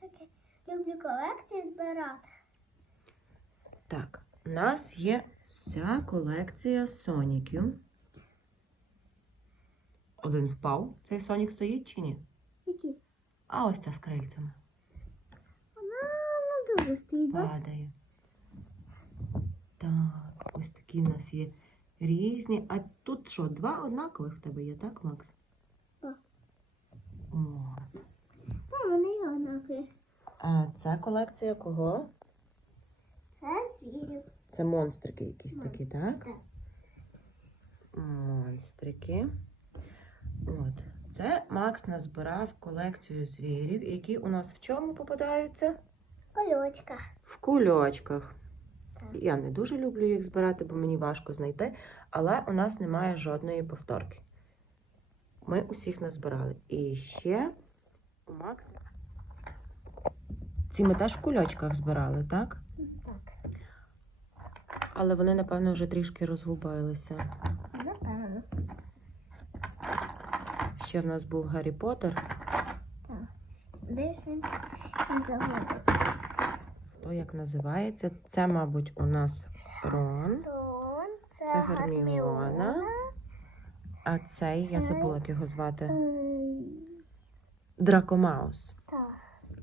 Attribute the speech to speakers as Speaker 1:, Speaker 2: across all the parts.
Speaker 1: коміксики. Люблю колекції збирати.
Speaker 2: Так, у нас є вся колекція соніків. Один впав. Цей сонік стоїть чи ні?
Speaker 1: Які?
Speaker 2: А ось ця з крильцями.
Speaker 1: Вона не дуже стоїть.
Speaker 2: Падає. Так, ось такі в нас є різні. А тут що, два однакових в тебе є, так, Макс?
Speaker 1: Так.
Speaker 2: От.
Speaker 1: Та вони є однакові.
Speaker 2: А це колекція кого?
Speaker 1: Це звірів.
Speaker 2: Це монстрики якісь такі,
Speaker 1: Монстрики,
Speaker 2: так? Монстрики. От. Це Макс назбирав колекцію звірів, які у нас в чому попадаються?
Speaker 1: Кольочка.
Speaker 2: В кульочках.
Speaker 1: Так.
Speaker 2: Я не дуже люблю їх збирати, бо мені важко знайти, але у нас немає жодної повторки. Ми усіх назбирали. І ще у Макса. Ці ми теж в кульочках збирали, так?
Speaker 1: Так.
Speaker 2: Але вони, напевно, вже трішки розгубилися.
Speaker 1: Напевно.
Speaker 2: Ще в нас був Гаррі Поттер.
Speaker 1: Де ж він і заводить?
Speaker 2: Хто як називається? Це, мабуть, у нас Рон.
Speaker 1: Рон, це,
Speaker 2: Це Герміона. А цей, я забула, як його звати. Дракомаус.
Speaker 1: Так.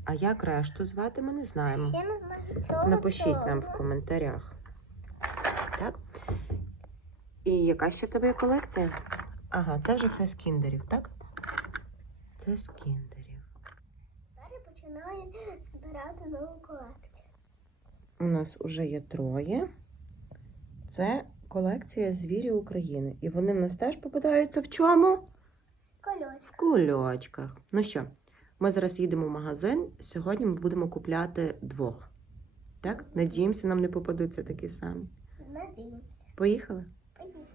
Speaker 2: А як решту звати, ми не знаємо.
Speaker 1: Я не знаю цього.
Speaker 2: Напишіть нам в коментарях. Так? І яка ще в тебе є колекція? Ага, це вже все з кіндерів, так? Це з кіндерів.
Speaker 1: Далі починає збирати нову колекцію.
Speaker 2: У нас уже є троє. Це колекція звірів України. І вони в нас теж попадаються в чому?
Speaker 1: Кольочка.
Speaker 2: В кульочках. Ну що, ми зараз їдемо в магазин. Сьогодні ми будемо купляти двох. Так? Надіємося, нам не попадуться такі самі.
Speaker 1: Надіємося.
Speaker 2: Поїхали?
Speaker 1: Поїхали.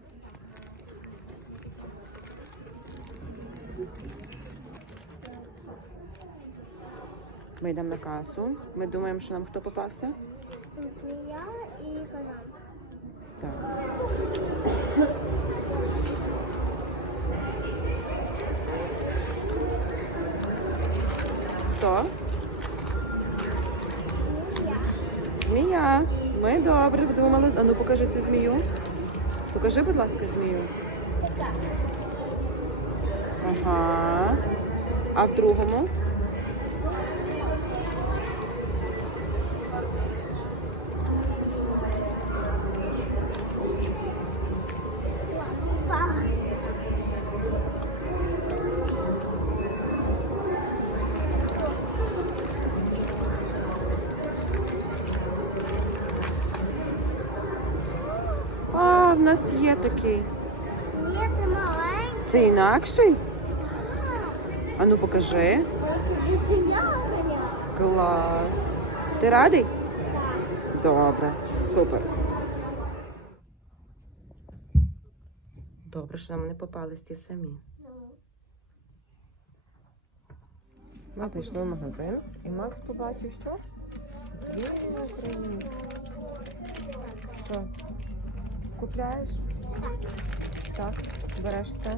Speaker 2: Ми йдемо на касу. Ми думаємо, що нам хто попався?
Speaker 1: Змія і кажан.
Speaker 2: Так. Хто?
Speaker 1: Змія.
Speaker 2: Змія. Ми добре вдумали. А ну покажи цю змію. Покажи, будь ласка, змію. Ага. А в другому?
Speaker 1: Лампа.
Speaker 2: А, в нас є такий.
Speaker 1: Ні, це маленький.
Speaker 2: Це інакший? А ну покажи. Клас. Ти радий? Добре, супер. Добре, що нам не попались ті самі. Ми зайшли в магазин, і Макс побачив, що? Звір в Україні. Що? Купляєш? Так, береш це.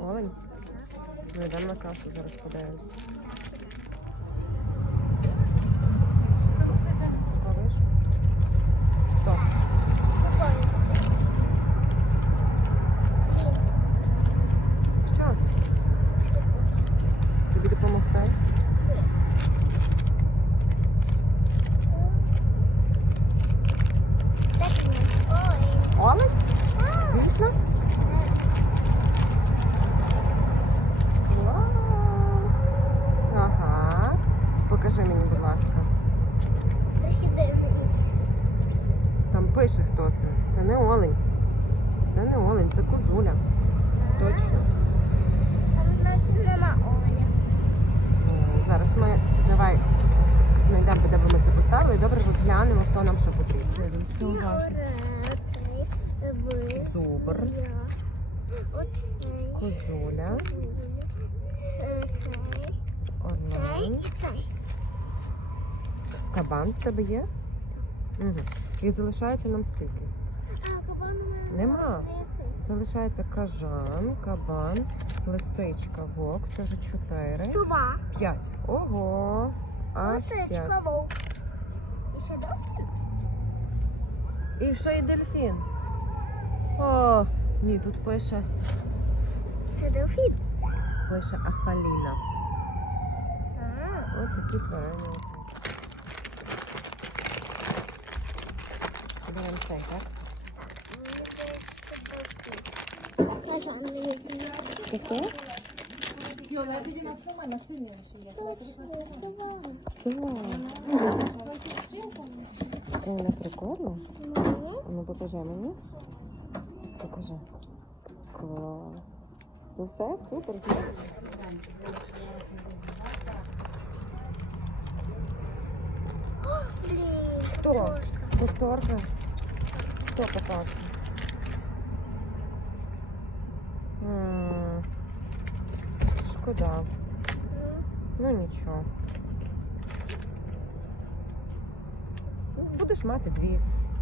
Speaker 2: Олень? Ми йдемо на касу, зараз подивимося. Спробуєш? Хто? Що? Тобі допомогти? Олень? Дійсно? Клас! Ага. Покажи мені, будь ласка. Там пише, хто це. Це не олень. Це не олень, це козуля. Точно.
Speaker 1: Там, значить, нема Оля.
Speaker 2: О, Зараз ми давай знайдемо, де би ми це поставили, і добре розглянемо, нам що потрібно. Дивимося уважно. Зубр, козуля,
Speaker 1: цей.
Speaker 2: Кабан в тебе є? Угу. І залишається нам скільки? Нема. Залишається кажан, кабан, лисичка, вовк. Це вже чотири.
Speaker 1: Сова.
Speaker 2: П'ять. Ого. Аж
Speaker 1: Лисичка,
Speaker 2: п'ять.
Speaker 1: вовк. І ще досить?
Speaker 2: І ще й дельфін. О, ні, тут пише,
Speaker 1: Це дельфін.
Speaker 2: пише Афаліна.
Speaker 1: А,
Speaker 2: Ось такі тварини. Беремо цей, так?
Speaker 1: мені здається, що дельфін. Кажан, не знаю.
Speaker 2: Таке?
Speaker 1: Сова.
Speaker 2: Це вона прикольно.
Speaker 1: Ні.
Speaker 2: Ну покажи мені. Покажи. Клас. Ну все, супер.
Speaker 1: Блін.
Speaker 2: Хто?
Speaker 1: кошка.
Speaker 2: Повторка. Хто попався? М, Шкода.
Speaker 1: Ну,
Speaker 2: Ну нічого. Будеш мати дві.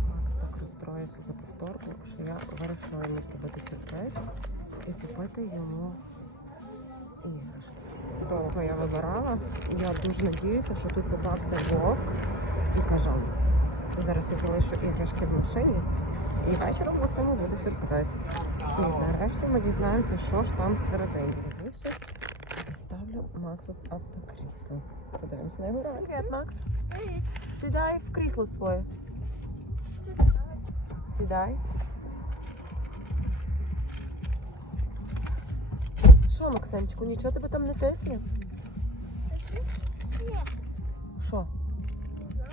Speaker 2: Макс так розстроївся за повторку, що я вирішила йому зробити сюрприз і купити йому іграшки. Довго я вибирала. Я дуже надіюся, що тут попався вовк і кажан. Зараз я залишу іграшки в машині. І вечором Максиму буде сюрприз. І нарешті ми дізнаємося, що ж там всередині. Ставлю Максу в автокрісло. Подивимося на його реакцію. Привіт, Макс.
Speaker 1: Привіт.
Speaker 2: Сідай в крісло своє. Сідай. Сідай. Що, Максимчику, нічого тебе там не тисне?
Speaker 1: Ні,
Speaker 2: Що?
Speaker 1: не знаю.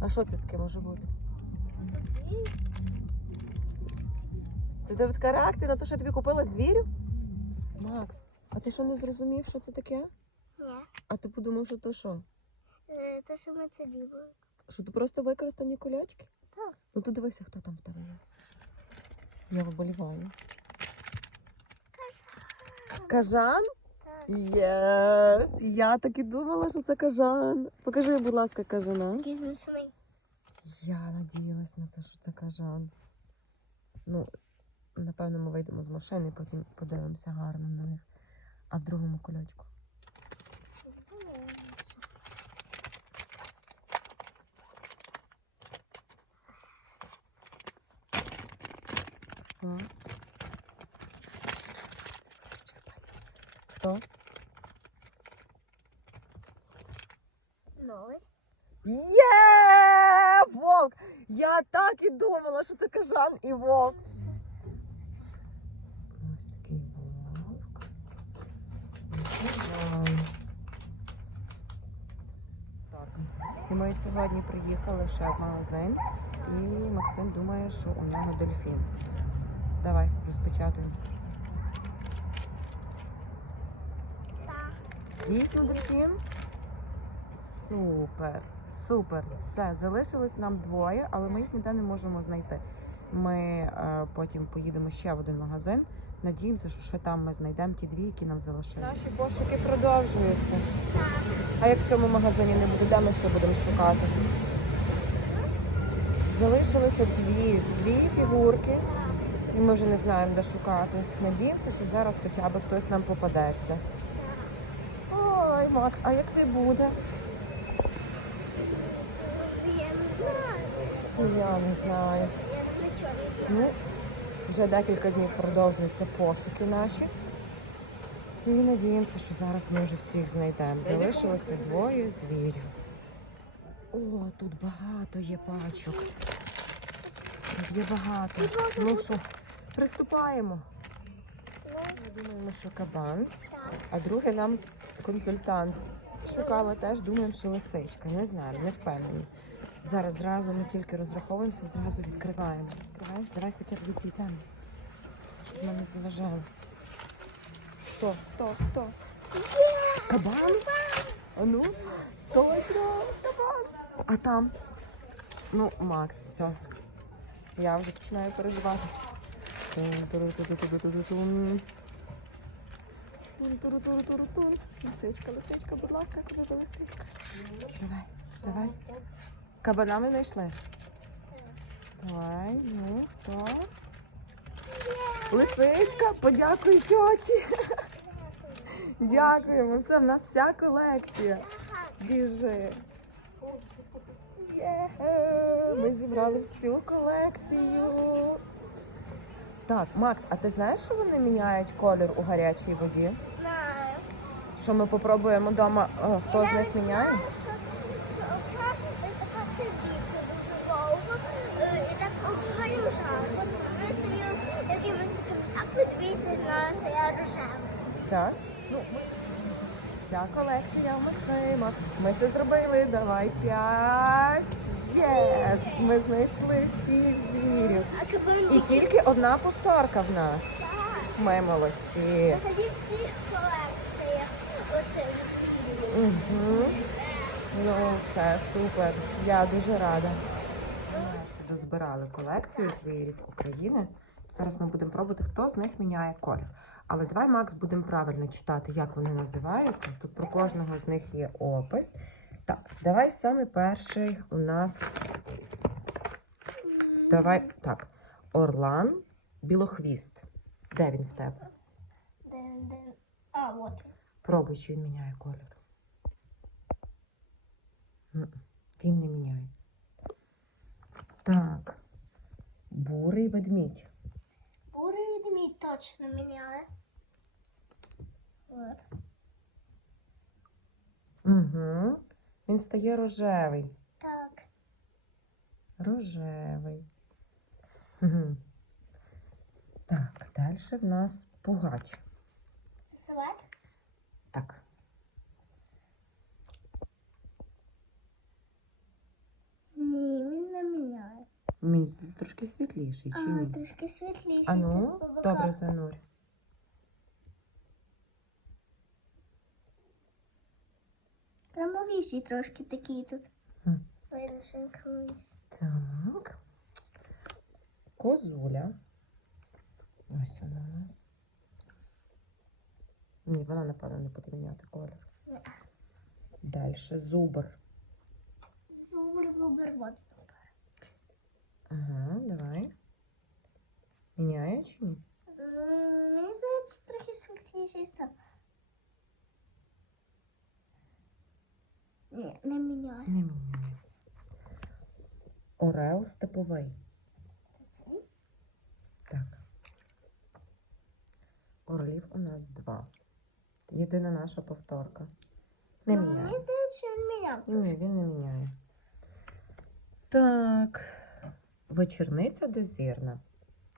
Speaker 2: А що це таке може бути? Це тебе така реакція на те, що я тобі купила звірів? Макс, а ти що не зрозумів, що це таке?
Speaker 1: Ні.
Speaker 2: А ти подумав, що то що?
Speaker 1: Е, Те, що ми це дібали.
Speaker 2: Що то просто використані колячки?
Speaker 1: Так.
Speaker 2: Ну то дивися, хто там в тебе є. Я виболіваю. Кажан?
Speaker 1: Так.
Speaker 2: Єс! Я так і думала, що це кажан. Покажи, будь ласка, кажана.
Speaker 1: Який смішний.
Speaker 2: Я надіялась на це, що це кажан. Ну, напевно, ми вийдемо з машини, потім подивимося гарно на них. А в другому кульочку. А? Хто?
Speaker 1: Новий.
Speaker 2: Є! Вовк! Я так і думала, що це кажан і вовк. Так. І ми сьогодні приїхали ще в магазин, і Максим думає, що у нього дельфін. Давай, розпечатуємо. Дійсно дельфін? Супер, супер. Все, залишилось нам двоє, але ми їх ніде не можемо знайти. Ми е, потім поїдемо ще в один магазин. Надіємося, що ще там ми знайдемо ті дві, які нам залишилися. Наші пошуки продовжуються. А як в цьому магазині не буде, де ми ще будемо шукати? Залишилося дві, дві фігурки, і ми вже не знаємо, де шукати. Надіємося, що зараз хоча б хтось нам попадеться. Ой, Макс, а як не буде?
Speaker 1: Я не знаю.
Speaker 2: Я не знаю.
Speaker 1: Я не знаю.
Speaker 2: Ну, вже декілька днів продовжуються пошуки наші. І надіємося, що зараз ми вже всіх знайдемо. Залишилося двоє звірів. О, тут багато є пачок. Є багато. Ну що, приступаємо. Ми думаємо, що кабан, а другий нам консультант. Шукала теж, думаємо, що лисичка. Не знаємо, не впевнені. Зараз зразу ми тільки розраховуємося, зразу відкриваємо. Відкриваєш? Давай хоча б відійдемо. Щоб нам не заважало. Хто? Хто? Хто? Кабан? А ну? Точно, кабан. А там? Ну, Макс, все. Я вже починаю переживати. Лисичка, лисичка, будь ласка, ви лисичка? Давай, давай. Кабана ми знайшли. Давай, ну, хто? Лисичка, подякуй тьоті. Дякуємо. Все, в нас вся колекція. Біжи. Є! Ми зібрали всю колекцію. Так, Макс, а ти знаєш, що вони міняють колір у гарячій воді?
Speaker 1: Знаю.
Speaker 2: Що ми попробуємо вдома, о, хто з них міняє?
Speaker 1: Що, що овча така сидіти дуже довго, е, і так овчарю жарко. Ми стояли якимось таким, а подивіться, знаю, стояла рожева.
Speaker 2: Так. Ну, ми... Вся колекція у Максима. Ми це зробили. Давай п'ять. Єс! Ми знайшли всіх звірів. І тільки одна повторка в нас. Ми молодці.
Speaker 1: Тоді всі колекція оцих звірів.
Speaker 2: Угу. Ну, це супер. Я дуже рада. Нарешті дозбирали колекцію звірів України. Зараз ми будемо пробувати, хто з них міняє колір. Але давай, Макс, будемо правильно читати, як вони називаються. Тут про кожного з них є опис. Так, давай саме перший у нас. Давай так. Орлан Білохвіст. Де він в тебе?
Speaker 1: Де, де? А, от.
Speaker 2: Пробуй, чи він міняє колір. Він не міняє. Так. Бурий ведмідь.
Speaker 1: Бурий відмідь точно міняли.
Speaker 2: Угу. Він стає рожевий.
Speaker 1: Так.
Speaker 2: Рожевий. Угу. Так, далі в нас пугач.
Speaker 1: Це салат?
Speaker 2: Так.
Speaker 1: Ні, він не міняє.
Speaker 2: Він трошки світліший, чи
Speaker 1: А,
Speaker 2: ні?
Speaker 1: трішки світліший.
Speaker 2: А ну, добре,
Speaker 1: бокам.
Speaker 2: занурь.
Speaker 1: Кремовіший трошки такий тут.
Speaker 2: Хм.
Speaker 1: Вирішенький.
Speaker 2: Так. Козуля. Ось вона у нас. Ні, вона, напевно, не буде міняти колір.
Speaker 1: Ні.
Speaker 2: Далі зубр.
Speaker 1: Зубр, зубр, вот.
Speaker 2: Ага, давай. Міняє чи ні?
Speaker 1: М, Мені здається, трохи світліший став. Ні, не міняє.
Speaker 2: Не міняє. Орел степовий. Так. Орлів у нас два. Єдина наша повторка. Не
Speaker 1: Ну,
Speaker 2: міняє.
Speaker 1: Мені здається, він міняв.
Speaker 2: Ні, він не міняє. Так. Вечірниця дозірна.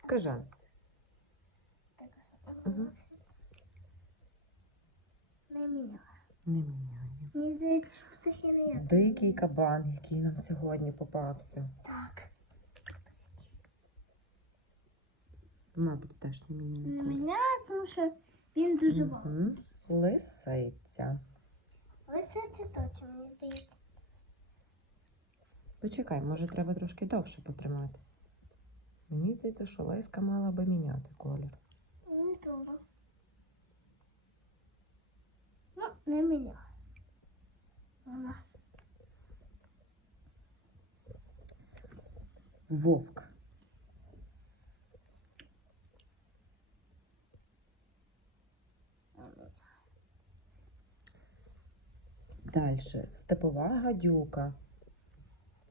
Speaker 2: Кажан. Угу.
Speaker 1: Не міняє.
Speaker 2: Не міняє.
Speaker 1: Мені здається, що таке не є.
Speaker 2: Дикий кабан, який нам сьогодні попався.
Speaker 1: Так.
Speaker 2: Мабуть, теж не
Speaker 1: Не
Speaker 2: міняє. колір.
Speaker 1: міняє, тому що він дуже.
Speaker 2: Мгм. Лисиця.
Speaker 1: Ось точно, мені здається.
Speaker 2: Почекай, може треба трошки довше потримати. Мені здається, що лиска мала би міняти колір.
Speaker 1: Не добре. Ну, не міняє. Вона.
Speaker 2: Вовк. Далі. Степова гадюка.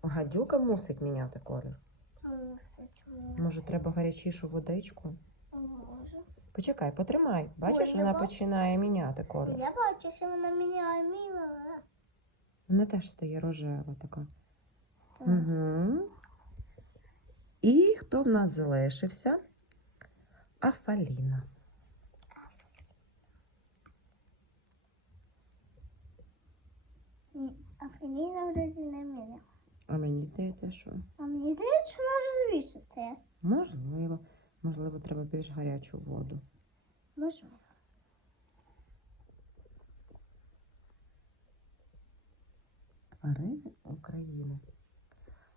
Speaker 2: Гадюка мусить міняти колір.
Speaker 1: Мусить,
Speaker 2: Може, треба гарячішу водичку?
Speaker 1: Може.
Speaker 2: Почекай, потримай. Бачиш,
Speaker 1: Ой,
Speaker 2: вона
Speaker 1: бачу.
Speaker 2: починає міняти колір.
Speaker 1: Я бачу, що вона міняє міла.
Speaker 2: Вона теж стає рожева така.
Speaker 1: Так.
Speaker 2: Угу. І хто в нас залишився? Афаліна.
Speaker 1: Ні, а Феліна вроді не міняє.
Speaker 2: А мені здається, що
Speaker 1: А мені здається, що вона розвіше стає.
Speaker 2: можливо, можливо, треба більш гарячу воду.
Speaker 1: Можливо.
Speaker 2: Тварини України.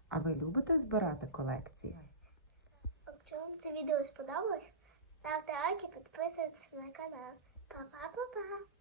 Speaker 2: А ви любите збирати колекції?
Speaker 1: Якщо вам це відео сподобалось, ставте лайки, підписуйтесь на канал. Па-па-па-па!